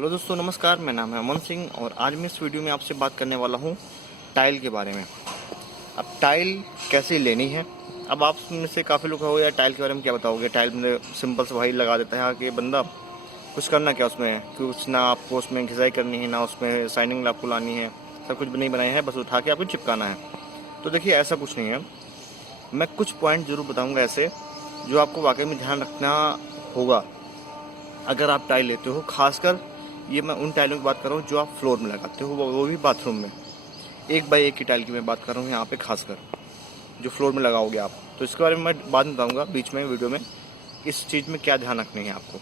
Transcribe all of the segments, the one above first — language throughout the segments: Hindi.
हेलो दोस्तों, नमस्कार। मेरा नाम है अमन सिंह और आज मैं इस वीडियो में आपसे बात करने वाला हूँ टाइल के बारे में। अब टाइल कैसे लेनी है। अब आप में से काफ़ी लोग हो यार, टाइल के बारे में क्या बताओगे। टाइल में सिंपल से भाई लगा देता है कि बंदा, कुछ करना क्या उसमें है, कुछ ना आपको उसमें घिसाई करनी है, ना उसमें शाइनिंग आपको लानी है, सब कुछ नहीं बनाया है, बस उठा के आपको चिपकाना है। तो देखिए, ऐसा कुछ नहीं है। मैं कुछ पॉइंट ज़रूर बताऊँगा ऐसे जो आपको वाकई में ध्यान रखना होगा अगर आप टाइल लेते हो। खासकर ये मैं उन टाइलों की बात कर रहा हूँ जो आप फ्लोर में लगाते हो, वो भी बाथरूम में। 1 बाई 1 की टाइल की मैं बात कर रहा हूँ यहाँ पे, खासकर जो फ्लोर में लगाओगे आप। तो इसके बारे में मैं बाद में बताऊँगा बीच में वीडियो में, इस चीज़ में क्या ध्यान रखनी है आपको।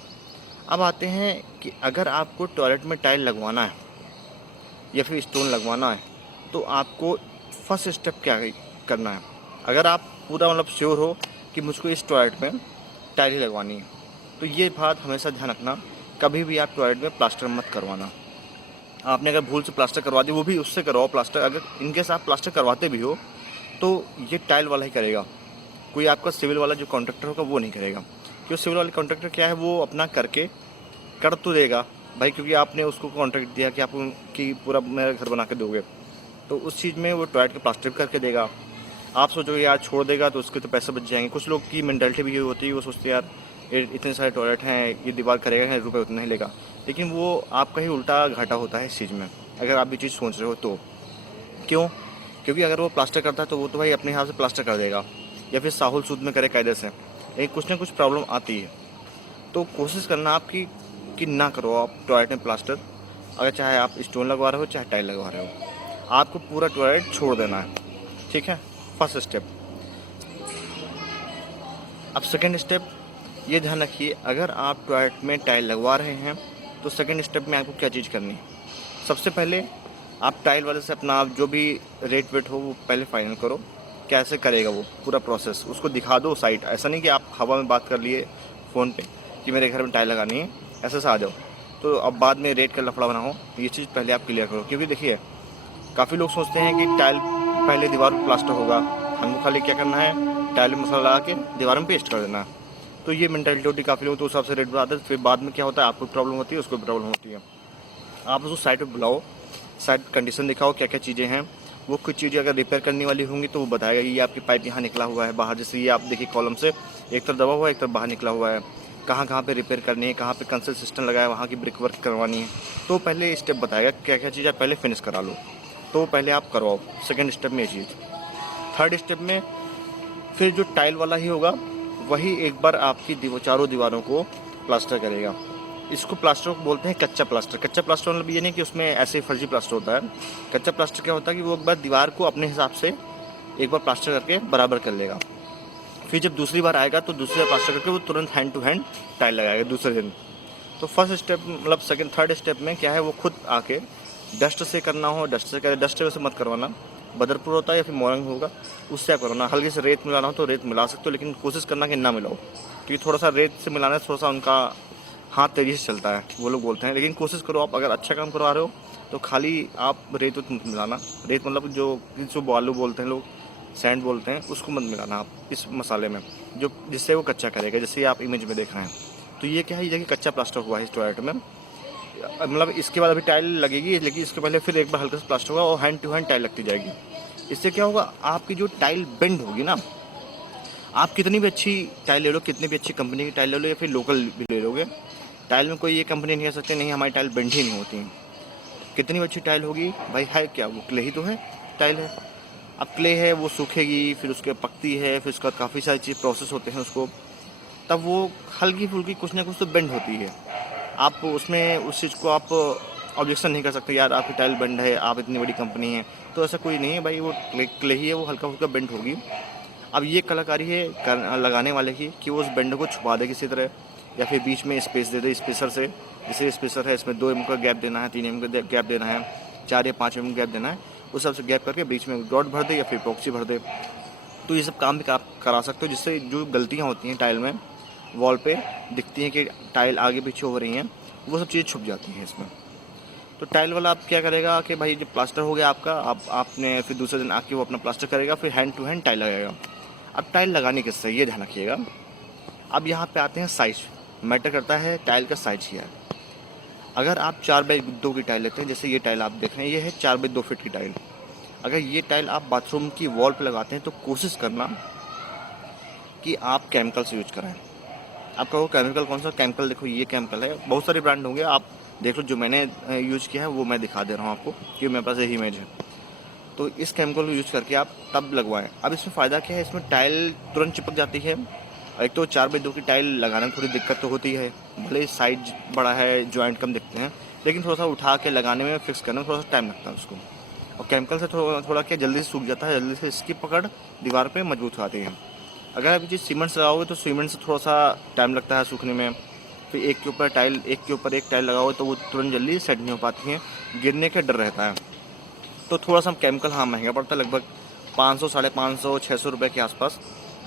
अब आते हैं कि अगर आपको टॉयलेट में टाइल लगवाना है या फिर स्टोन लगवाना है तो आपको फर्स्ट स्टेप क्या करना है। अगर आप पूरा मतलब श्योर हो कि मुझको इस टॉयलेट में टाइल ही लगवानी है, तो ये बात हमेशा ध्यान रखना, कभी भी आप टॉयलेट में प्लास्टर मत करवाना। आपने अगर भूल से प्लास्टर करवा दी, वो भी उससे करवाओ प्लास्टर। अगर इनकेस आप प्लास्टर करवाते भी हो तो ये टाइल वाला ही करेगा, कोई आपका सिविल वाला जो कॉन्ट्रैक्टर होगा वो नहीं करेगा। क्योंकि सिविल वाले कॉन्ट्रैक्टर क्या है, वो अपना करके कर तो देगा भाई, क्योंकि आपने उसको कॉन्ट्रैक्ट दिया कि आप कि पूरा मेरा घर बना के दोगे, तो उस चीज़ में वो टॉयलेट का प्लास्टर करके देगा। आप सोचोगे यार छोड़ देगा तो उसके तो पैसे बच जाएंगे। कुछ लोग की मेंटालिटी भी ये होती है, वो सोचते हैं यार ये इतने सारे टॉयलेट हैं, ये दीवार करेगा, रुपये उतना ही लेगा। लेकिन वो आपका ही उल्टा घाटा होता है इस चीज़ में, अगर आप ये चीज़ सोच रहे हो तो। क्यों? क्योंकि अगर वो प्लास्टर करता है तो वो तो भाई अपने हिसाब से प्लास्टर कर देगा, या फिर साहुल सूद में करे कायदे से, लेकिन कुछ ना कुछ प्रॉब्लम आती है। तो कोशिश करना आपकी कि ना करो आप टॉयलेट में प्लास्टर। अगर चाहे आप स्टोन लगवा रहे हो चाहे टाइल लगवा रहे हो, आपको पूरा टॉयलेट छोड़ देना है। ठीक है, फर्स्ट स्टेप। अब सेकेंड स्टेप, ये ध्यान रखिए, अगर आप टॉयलेट में टाइल लगवा रहे हैं तो सेकेंड स्टेप में आपको क्या चीज़ करनी है। सबसे पहले आप टाइल वाले से अपना आप जो भी रेट वेट हो वो पहले फाइनल करो, कैसे करेगा वो पूरा प्रोसेस, उसको दिखा दो साइट। ऐसा नहीं कि आप हवा में बात कर लिए फ़ोन पे कि मेरे घर में टाइल लगानी है, ऐसे से आ जाओ तो अब बाद में रेट का लफड़ा बना हो। ये चीज़ पहले आप क्लियर करो। क्योंकि देखिए, काफ़ी लोग सोचते हैं कि टाइल पहले दीवार पर प्लास्टर होगा, हमको खाली क्या करना है, टाइल में मसाला लगा के दीवार में पेस्ट कर देना है। तो ये मेंटालिटी होती है काफ़ी लोग, तो उस हिसाब से रेट बढ़ाते हैं। फिर बाद में क्या होता है, आपको प्रॉब्लम होती है, उसको भी प्रॉब्लम होती है। आप उसको साइट पे बुलाओ, साइट कंडीशन दिखाओ क्या क्या चीज़ें हैं। वो कुछ चीज़ें अगर रिपेयर करने वाली होंगी तो वो बताएगा ये आपकी पाइप यहाँ निकला हुआ है बाहर, जैसे ये आप देखिए कॉलम से एक तरफ दबा हुआ है, एक तरफ बाहर निकला हुआ है, कहाँ कहाँ पे रिपेयर करनी है, कहाँ पे कंसल्ट सिस्टम लगाया है, वहाँ की ब्रिक वर्क करवानी है। तो पहले स्टेप बताएगा क्या क्या चीज़ आप पहले फिनिश करा लो, तो पहले आप करवाओ। सेकेंड स्टेप में ये चीज़। थर्ड स्टेप में फिर जो टाइल वाला ही होगा वही एक बार आपकी चारों दीवारों को प्लास्टर करेगा। इसको प्लास्टर को बोलते हैं कच्चा प्लास्टर। कच्चा प्लास्टर मतलब ये नहीं कि उसमें ऐसे फर्जी प्लास्टर होता है। कच्चा प्लास्टर क्या होता है कि वो एक बार दीवार को अपने हिसाब से एक बार प्लास्टर करके बराबर कर लेगा, फिर जब दूसरी बार आएगा तो दूसरी बार प्लास्टर करके वो तुरंत हैंड टू हैंड टाइल लगाएगा दूसरे दिन। तो फर्स्ट स्टेप मतलब सेकंड थर्ड स्टेप में क्या है, वो खुद आके डस्ट से करना हो डस्ट से करे। डस्ट से मत करवाना, बदरपुर होता है या फिर मोरंग होगा, उससे आप करवाना। हल्के से रेत मिलाना हो तो रेत मिला सकते हो, लेकिन कोशिश करना कि ना मिलाओ, क्योंकि थोड़ा सा रेत से मिलाना थोड़ा सा उनका हाथ तेज़ी से चलता है, वो लोग बोलते हैं। लेकिन कोशिश करो आप अगर अच्छा काम करवा रहे हो तो खाली आप रेत मत मिलाना। रेत मतलब जो बालू बोलते हैं लोग, सैंड बोलते हैं, उसको मत मिलाना आप इस मसाले में, जो जिससे वो कच्चा करेगा, जैसे आप इमेज में देख रहे हैं। तो ये क्या है, ये देखिए कच्चा प्लास्टर हुआ है इस टॉयलेट में। मतलब इसके बाद अभी टाइल लगेगी, लेकिन इसके पहले फिर एक बार हल्का सा प्लास्टर होगा और हैंड टू हैंड टाइल लगती जाएगी। इससे क्या होगा, आपकी जो टाइल बेंड होगी ना, आप कितनी भी अच्छी टाइल ले लो, कितनी भी अच्छी कंपनी की टाइल ले लो या फिर लोकल भी ले लोगे, टाइल में कोई ये कंपनी नहीं कह सकते नहीं हमारी टाइल बेंड ही नहीं होती। कितनी भी अच्छी टाइल होगी भाई, है क्या, वो क्ले ही तो है, टाइल है। अब क्ले है, वो सूखेगी, फिर उसके पकती है, फिर उसका काफ़ी सारी चीज़ प्रोसेस होते हैं उसको, तब वो हल्की फुल्की कुछ ना कुछ तो बेंड होती है। आप उसमें उस चीज़ को आप ऑब्जेक्शन नहीं कर सकते यार आपकी टाइल बेंड है, आप इतनी बड़ी कंपनी है। तो ऐसा कोई नहीं है भाई, वो क्ले ही है, वो हल्का फुल्का बेंड होगी। अब ये कलाकारी है लगाने वाले की कि वो उस बेंड को छुपा दे किसी तरह, या फिर बीच में स्पेस दे दे स्पेसर से। जैसे स्पेसर है, इसमें 2 mm का गैप देना है, 3 mm का गैप देना है, 4 या 5 mm गैप देना है, उस हिसाब से गैप करके बीच में डॉट भर दे या फिर प्रॉक्सी भर दे। तो ये सब काम भी आप करा सकते हो, जिससे जो गलतियाँ होती हैं टाइल में, वॉल पे दिखती हैं कि टाइल आगे पीछे हो रही हैं, वो सब चीज़ें छुप जाती हैं इसमें। तो टाइल वाला आप क्या करेगा कि भाई जब प्लास्टर हो गया आपका, आपने फिर दूसरे दिन आके वो अपना प्लास्टर करेगा, फिर हैंड टू हैंड टाइल लगाएगा। अब टाइल लगाने के सही, ये ध्यान रखिएगा। अब यहाँ पे आते हैं साइज, मैटर करता है टाइल का साइज क्या है। अगर आप 4x2 की टाइल लेते हैं, जैसे ये टाइल आप देख रहे हैं, ये है 4x2 फीट की टाइल। अगर ये टाइल आप बाथरूम की वॉल पे लगाते हैं तो कोशिश करना कि आप केमिकल से यूज करें। आपका वो केमिकल कौन सा केमिकल, देखो ये केमिकल है, बहुत सारे ब्रांड होंगे, आप देख लो। जो मैंने यूज़ किया है वो मैं दिखा दे रहा हूँ आपको, कि मेरे पास यही इमेज है। तो इस केमिकल को यूज़ करके आप तब लगवाएं। अब इसमें फ़ायदा क्या है, इसमें टाइल तुरंत चिपक जाती है। एक तो 4x2 की टाइल लगाने में थोड़ी दिक्कत तो होती है, भले ही साइज बड़ा है, जॉइंट कम दिखते हैं, लेकिन थोड़ा सा उठा के लगाने में, फिक्स करने में थोड़ा सा टाइम लगता है उसको। और केमिकल से थोड़ा थोड़ा क्या जल्दी से सूख जाता है, जल्दी से इसकी पकड़ दीवार पे मजबूत हो जाती है। अगर आप ये चीज़ सीमेंट से लगाओगे तो सीमेंट से थोड़ा सा टाइम लगता है सूखने में। फिर एक के ऊपर एक टाइल लगाओगे तो वो तुरंत जल्दी सेट नहीं हो पाती हैं, गिरने का डर रहता है। तो थोड़ा सा केमिकल हाँ महंगा पड़ता है, लगभग 500, 550, 600 रुपये के आसपास।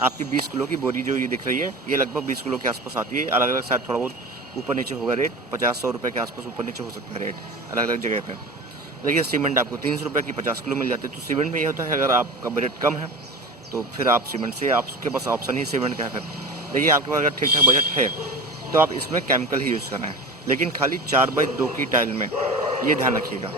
आपकी 20 किलो की बोरी जो ये दिख रही है, ये लगभग 20 किलो के आसपास आती है। अलग अलग शायद थोड़ा बहुत ऊपर नीचे होगा रेट, 50-100 रुपये के आसपास ऊपर नीचे हो सकता है रेट अलग अलग जगह पे। लेकिन सीमेंट आपको 300 रुपये की 50 किलो मिल जाती है। तो सीमेंट में ये होता है, अगर आपका बजट कम है तो फिर आप सीमेंट से, आपके पास ऑप्शन ही सीमेंट का है फिर। देखिए आपके पास अगर ठीक ठाक बजट है तो आप इसमें केमिकल ही यूज़ करना है, लेकिन खाली 4x2 की टाइल में ये ध्यान रखिएगा।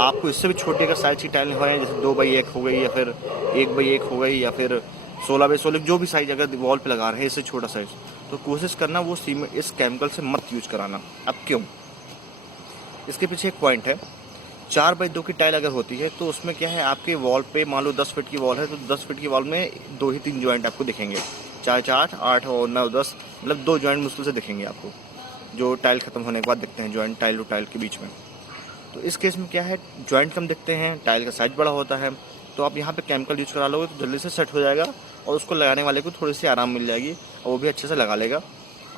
आपको इससे भी छोटी अगर साइज़ की टाइल हो, जैसे 2x1 हो गई, या फिर 1x1 हो गई, या फिर 16x16, जो भी साइज़ अगर वॉल पे लगा रहे हैं इससे छोटा साइज़, तो कोशिश करना वो सीमेंट इस केमिकल से मत यूज कराना। अब क्यों, इसके पीछे एक पॉइंट है। 4x2 की टाइल अगर होती है तो उसमें क्या है, आपके वॉल पे मान लो 10 फीट की वॉल है तो 10 फीट की वॉल में 2 ही 3 जॉइंट आपको दिखेंगे, 4 4 8 और 9 10, मतलब 2 जॉइंट मुश्किल से दिखेंगे आपको, जो टाइल खत्म होने के बाद दिखते हैं जॉइंट टाइल और टाइल के बीच में। तो इस केस में क्या है, जॉइंट कम दिखते हैं, टाइल का साइज बड़ा होता है, तो आप यहाँ पे केमिकल यूज करा लोगे तो जल्दी से सेट हो जाएगा और उसको लगाने वाले को थोड़ी सी आराम मिल जाएगी और वो भी अच्छे से लगा लेगा,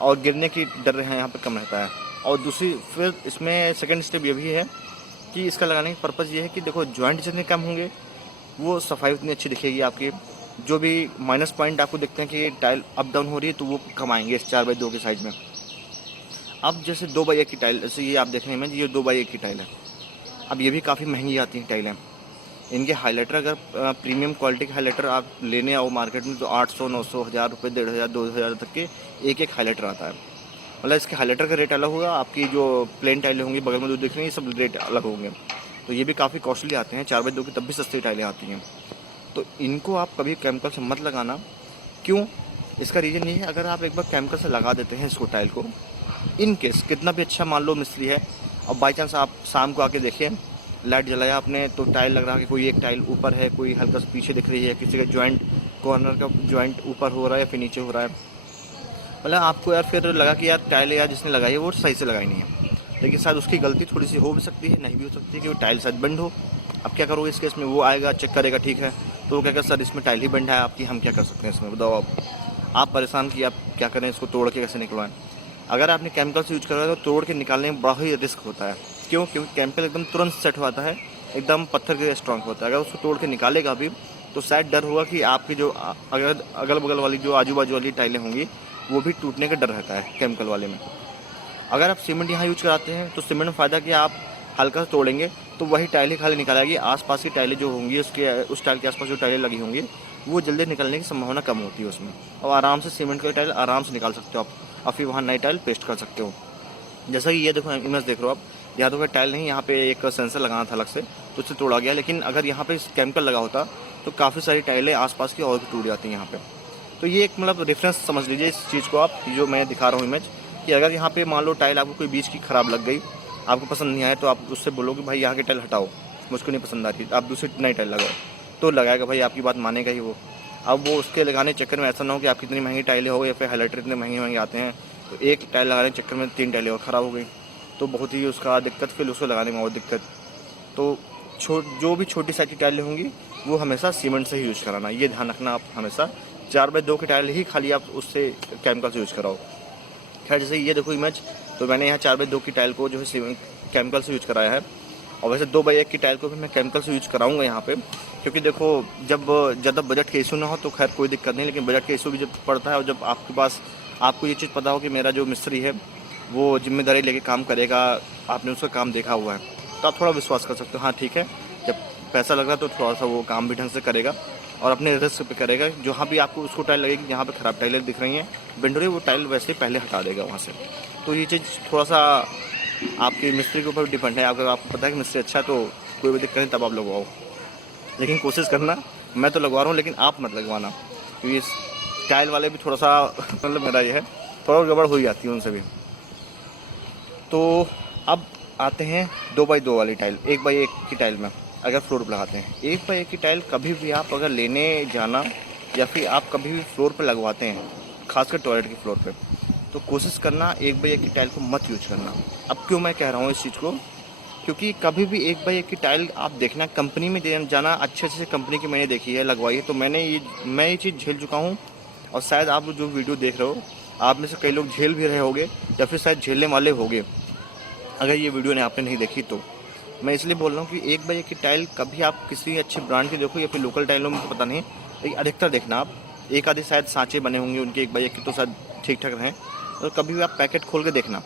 और गिरने की डर यहाँ पे कम रहता है। और दूसरी फिर इसमें सेकंड स्टेप ये भी है कि इसका लगाने का पर्पज़ ये है कि देखो जॉइंट जितने कम होंगे वो सफाई उतनी अच्छी दिखेगी आपकी। जो भी माइनस पॉइंट आपको दिखते हैं कि टाइल अप डाउन हो रही है तो वो कम आएंगे इस 4x2 के साइज में। अब जैसे 2x1 की टाइल, जैसे ये आप देख रहे हैं, ये 2x1 की टाइल है। अब ये भी काफ़ी महंगी आती हैं टाइलें। इनके हाइलाइटर अगर प्रीमियम क्वालिटी के हाइलाइटर आप लेने आओ मार्केट में तो 800, 900, 1000 रुपये, 1500, 2000 तक के एक हाइलाइटर आता है। मतलब इसके हाइलाइटर का रेट अलग होगा, आपकी जो प्लेन टाइलें होंगी बगल में जो दिख रही हैं सब रेट अलग होंगे। तो ये भी काफ़ी कॉस्टली आते हैं। 4x2 की तब भी सस्ती टाइलें आती हैं। तो इनको आप कभी केमिकल से मत लगाना। क्यों, इसका रीज़न ये है, अगर आप एक बार केमिकल से लगा देते हैं इसको टाइल को, इन केस कितना भी अच्छा मान लो मिस्त्री है और बाई चांस आप शाम को आके देखिए लाइट जलाया आपने तो टाइल लग रहा है कि कोई एक टाइल ऊपर है, कोई हल्का सा पीछे दिख रही है, किसी का जॉइंट कॉर्नर का जॉइंट ऊपर हो रहा है या फिर नीचे हो रहा है, मतलब आपको यार फिर लगा कि यार टाइल यार जिसने लगाई है वो सही से लगाई नहीं है। लेकिन शायद उसकी गलती थोड़ी सी हो भी सकती है, नहीं भी हो सकती है कि वो टाइल शायद बेंड हो। अब क्या करोगे इस केस में, वो आएगा चेक करेगा, ठीक है, तो वो क्या सर इसमें टाइल ही बेंड है आपकी, हम क्या कर सकते हैं इसमें, बताओ आप परेशान कि आप क्या करें, इसको तोड़ के कैसे निकलवाएं। अगर आपने केमिकल से यूज करा तो तोड़ के निकालने में बड़ा ही रिस्क होता है। क्यों, क्योंकि केमिकल एकदम तुरंत सेट होता है, एकदम पत्थर के स्ट्रॉन्ग होता है। अगर उसको तोड़ के निकालेगा भी तो शायद डर होगा कि आपकी जो अगर अगल बगल वाली जो आजू बाजू वाली टाइलें होंगी वो भी टूटने का डर रहता है केमिकल वाले में। अगर आप सीमेंट यहाँ यूज कराते हैं तो सीमेंट में फ़ायदा कि आप हल्का से तोड़ेंगे तो वही टाइलें खाली निकल आएगी, आसपास की टाइलें जो होंगी उसके उस टाइल के आसपास जो टाइलें लगी होंगी वो जल्दी निकलने की संभावना कम होती है उसमें, और आराम से सीमेंट का टाइल आराम से निकाल सकते हो आप, और फिर वहाँ नई टाइल पेस्ट कर सकते हो। जैसा कि ये देखो इमेज देख रहे हो आप, यहाँ तो टाइल नहीं, यहाँ पे एक सेंसर लगाना था अलग से तो उससे तोड़ा गया, लेकिन अगर यहाँ पे केमिकल लगा होता तो काफ़ी सारी टाइलें आसपास की और भी टूट जाती हैं यहाँ पे। तो ये एक मतलब रेफरेंस समझ लीजिए इस चीज़ को आप, जो मैं दिखा रहा हूँ इमेज, कि अगर यहाँ पे मान लो टाइल आपको कोई बीच की ख़राब लग गई, आपको पसंद नहीं आया, तो आप उससे बोलो कि भाई यहाँ की टाइल हटाओ, मुझको नहीं पसंद आती, आप दूसरी नई टाइल लगाओ, तो लगाएगा भाई, आपकी बात मानेगा ही वो। अब वो उसके लगाने के चक्कर में ऐसा ना हो कि आप कितनी महंगी टाइलें हो या फिर हाइलाइटर इतने महंगे आते हैं तो एक टाइल लगाने के चक्कर में 3 टाइलें और ख़राब हो गई, तो बहुत ही उसका दिक्कत, फिर उसको लगाने में और दिक्कत। तो जो भी छोटी साइज की टाइलें होंगी वो हमेशा सीमेंट से ही यूज़ कराना, ये ध्यान रखना आप हमेशा। 4x2 की टाइल ही खाली आप उससे केमिकल से यूज़ कराओ। खैर जैसे ये देखो इमेज, तो मैंने यहाँ 4x2 की टाइल को जो है केमिकल से यूज़ कराया है, और वैसे 2x1 की टाइल को भी मैं केमिकल से यूज़ कराऊंगा यहाँ पे, क्योंकि देखो जब ज़्यादा बजट के इशू ना हो तो खैर कोई दिक्कत नहीं, लेकिन बजट के इशू भी जब पड़ता है और जब आपके पास आपको ये चीज़ पता हो कि मेरा जो मिस्त्री है वो जिम्मेदारी लेके काम करेगा, आपने उसका काम देखा हुआ है, तो आप थोड़ा विश्वास कर सकते हो, हाँ ठीक है, जब पैसा लग रहा है तो थोड़ा सा वो काम भी ढंग से करेगा और अपने रिस्क पे करेगा। जहाँ भी आपको उसको टाइल लगेगी, जहाँ पे ख़राब टाइलें दिख रही हैं बेंड हो रही है, वो टाइल वैसे ही पहले हटा देगा वहाँ से। तो ये चीज़ थोड़ा सा आपके मिस्त्री के ऊपर डिपेंड है। अगर आपको पता है कि मिस्त्री अच्छा है तो कोई भी दिक्कत नहीं, तब आप लगवाओ। लेकिन कोशिश करना, मैं तो लगवा रहा हूँ लेकिन आप मत लगवाना, क्योंकि टाइल वाले भी थोड़ा सा मतलब मेरा ये है, थोड़ा गड़बड़ हो जाती है उनसे भी। तो अब आते हैं 2x2 वाली टाइल। 1x1 की टाइल में अगर फ्लोर पर लगाते हैं, 1x1 की टाइल कभी भी आप अगर लेने जाना या फिर आप कभी भी फ्लोर पर लगवाते हैं, खासकर टॉयलेट के फ्लोर पे, तो कोशिश करना 1x1 की टाइल को मत यूज करना। अब क्यों मैं कह रहा हूँ इस चीज़ को, क्योंकि कभी भी 1x1 की टाइल आप देखना कंपनी में जाना, अच्छे अच्छे कंपनी की मैंने देखी है, लगवाई है, तो मैं ये चीज़ झेल चुका हूँ। और शायद आप जो वीडियो देख रहे हो, आप में से कई लोग झेल भी रहे होंगे या फिर शायद झेलने वाले होंगे, अगर ये वीडियो ने आपने नहीं देखी तो। मैं इसलिए बोल रहा हूँ कि 1x1 की टाइल कभी आप किसी अच्छे ब्रांड की देखो या फिर लोकल टाइलों में तो पता नहीं, लेकिन अधिकतर देखना आप, एक आधे शायद सांचे बने होंगे उनके 1x1 की तो शायद ठीक ठाक रहें, तो कभी भी आप पैकेट खोल के देखना।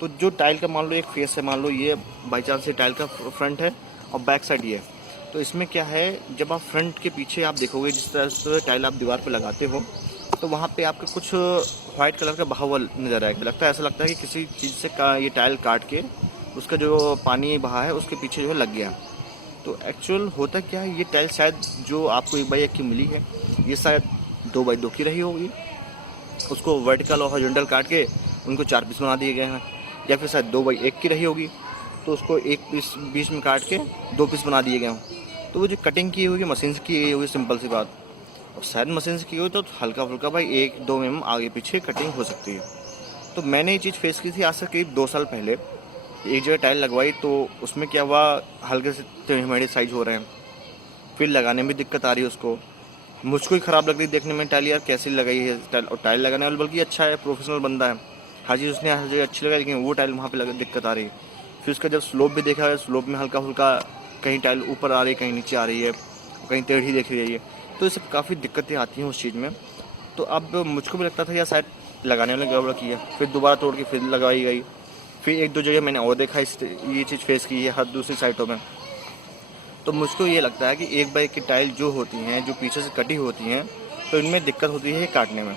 तो जो टाइल का मान लो एक फेस है, मान लो ये बाई चांस से टाइल का फ्रंट है और बैक साइड ये है, तो इसमें क्या है, जब आप फ्रंट के पीछे आप देखोगे जिस तरह से टाइल आप दीवार पर लगाते हो, तो वहाँ पे आपके कुछ वाइट कलर का बहा हुआ नज़र आएगा। लगता है, ऐसा लगता है कि किसी चीज़ से ये टाइल काट के उसका जो पानी बहा है उसके पीछे जो है लग गया। तो एक्चुअल होता क्या है, ये टाइल शायद जो आपको 1x1 की मिली है, ये शायद 2x2 की रही होगी। उसको वर्टिकल और हॉरिजॉन्टल काट के उनको 4 पीस बना दिए गए हैं, या फिर शायद 2x1 की रही होगी, तो उसको 1 पीस बीच में काट के 2 पीस बना दिए गए हों। तो वो जो कटिंग की होगी मशीन से की गई होगी, सिंपल सी बात। और शायद मशीन से की हुई तो हल्का फुल्का भाई 1-2 mm आगे पीछे कटिंग हो सकती है। तो मैंने ये चीज़ फेस की थी आज से करीब 2 साल पहले। एक जगह टाइल लगवाई तो उसमें क्या हुआ, हल्के से टेढ़े-मेढ़े साइज हो रहे हैं, फिर लगाने में दिक्कत आ रही है उसको। मुझको ही ख़राब लग रही देखने में टाइल, यार कैसी लगाई है टाइल। और टाइल लगाने वाला बल्कि अच्छा है, प्रोफेशनल बंदा है, हर चीज़ उसने हर जगह अच्छी लगाई, लेकिन वो टाइल वहाँ पे लगा दिक्कत आ रही है। फिर उसका जब स्लोप भी देखा है, स्लोप में हल्का फुल्का कहीं टाइल ऊपर आ रही है, कहीं नीचे आ रही है, कहीं टेढ़ी दिख रही है। तो ये सब काफ़ी दिक्कतें आती हैं उस चीज़ में। तो अब मुझको भी लगता था यार शायद लगाने वाले गड़बड़ की है, फिर दोबारा तोड़ के फिर लगाई गई। फिर 1-2 जगह मैंने और देखा ये चीज़ फेस की है हर दूसरी साइटों में। तो मुझको ये लगता है कि 1x1 की टाइल जो होती हैं, जो पीछे से कटी होती हैं, तो इनमें दिक्कत होती है काटने में।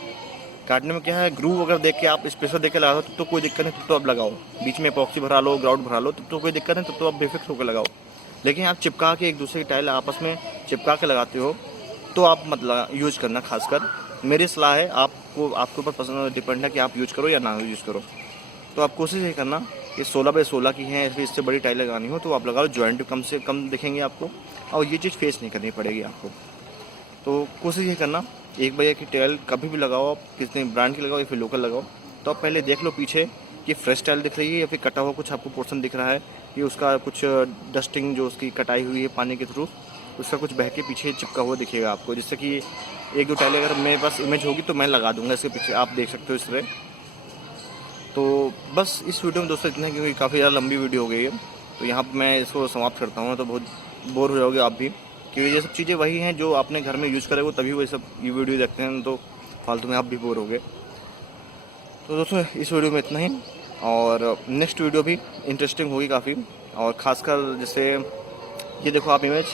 काटने में क्या है, ग्रूव अगर देख के आप स्पेशल देख के लगाओ तब तो कोई दिक्कत नहीं, तब तो आप लगाओ। बीच में एपॉक्सी भरा लो, ग्राउट भरा लो, तब तो कोई दिक्कत नहीं, तब तो आप बेफिक्र होकर लगाओ। लेकिन आप चिपका के एक दूसरे की टाइल आपस में चिपका के लगाते हो, तो आप मत यूज़ करना। खासकर मेरी सलाह है, आपको आपके ऊपर पसंद डिपेंड है कि आप यूज़ करो या ना यूज़ करो। तो आप कोशिश ये करना कि 16x16 की है, फिर इससे बड़ी टाइल लगानी हो तो आप लगा लो, जॉइंट कम से कम दिखेंगे आपको और ये चीज़ फेस नहीं करनी पड़ेगी आपको। तो कोशिश ये करना 1x1 की टाइल कभी भी लगाओ, आप कितने ब्रांड की लगाओ या फिर लोकल लगाओ, तो आप पहले देख लो पीछे कि फ्रेश टाइल दिख रही है या फिर कटा हुआ कुछ आपको पोर्शन दिख रहा है, कि उसका कुछ डस्टिंग जो उसकी कटाई हुई है पानी के थ्रू, उसका कुछ बह के पीछे चिपका हुआ दिखेगा आपको। जिससे कि 1-2 टाइल अगर मेरे पास इमेज होगी तो मैं लगा दूंगा इसके पीछे, आप देख सकते हो इस तरह। तो बस इस वीडियो में दोस्तों इतना ही, क्योंकि काफ़ी ज़्यादा लंबी वीडियो हो गई है, तो यहाँ पर मैं इसको समाप्त करता हूँ। तो बहुत बोर हो जाओगे आप भी, क्योंकि ये सब चीज़ें वही हैं जो आपने घर में यूज़ करे वो तभी वही सब ये वीडियो देखते हैं, तो फालतू में आप भी बोर हो गए। तो दोस्तों इस वीडियो में इतना ही, और नेक्स्ट वीडियो भी इंटरेस्टिंग होगी काफ़ी, और ख़ासकर जैसे ये देखो आप इमेज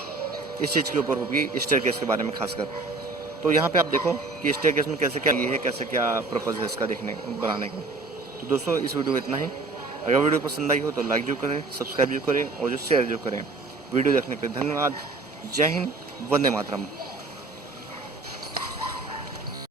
इस चीज़ के ऊपर होगी, स्टेयरकेस के बारे में खासकर। तो यहाँ पे आप देखो कि स्टेयरकेस में कैसे क्या ये है, कैसे क्या पर्पज़ है इसका देखने बनाने का। तो दोस्तों इस वीडियो में इतना ही। अगर वीडियो पसंद आई हो तो लाइक जो करें, सब्सक्राइब जो करें और जो शेयर जो करें। वीडियो देखने के लिए धन्यवाद। जय हिंद, वंदे मातरम।